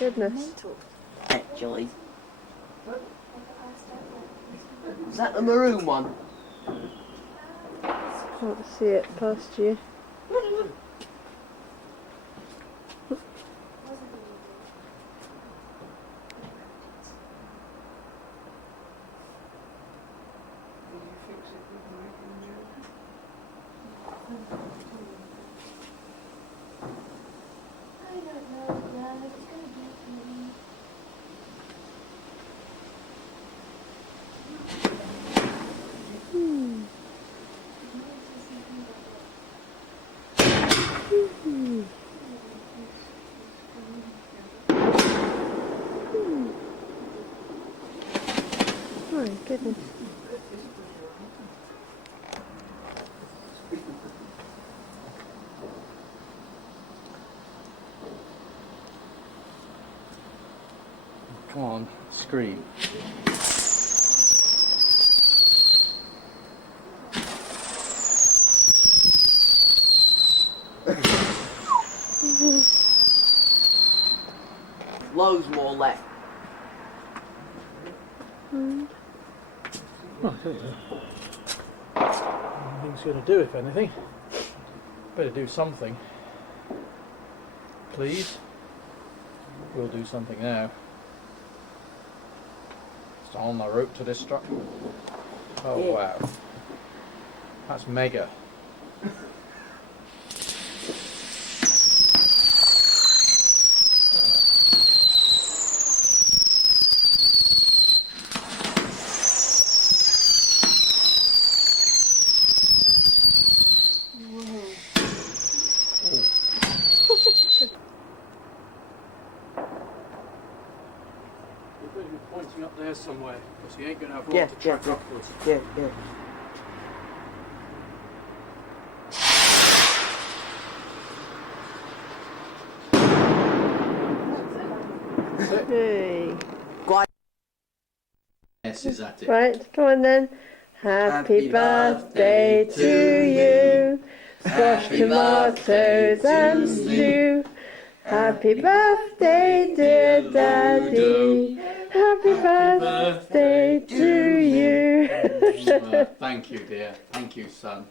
goodness. Actually. Is that the maroon one? Can't see it past you. My goodness. Come on, scream. Loads more left. Oh, I don't know. Nothing's going to do, if anything. Better do something. Please. We'll do something now. It's on the rope to destruct. Oh Yeah. wow. That's mega. You better be pointing up there somewhere, because you ain't going to have long to track upwards. Yeah. Hey. Yes, is that it? Right, come on then. Happy birthday to you. Squash, tomatoes and stew. Happy birthday, dear Daddy. Happy birthday to you. Thank you, dear. Thank you, son.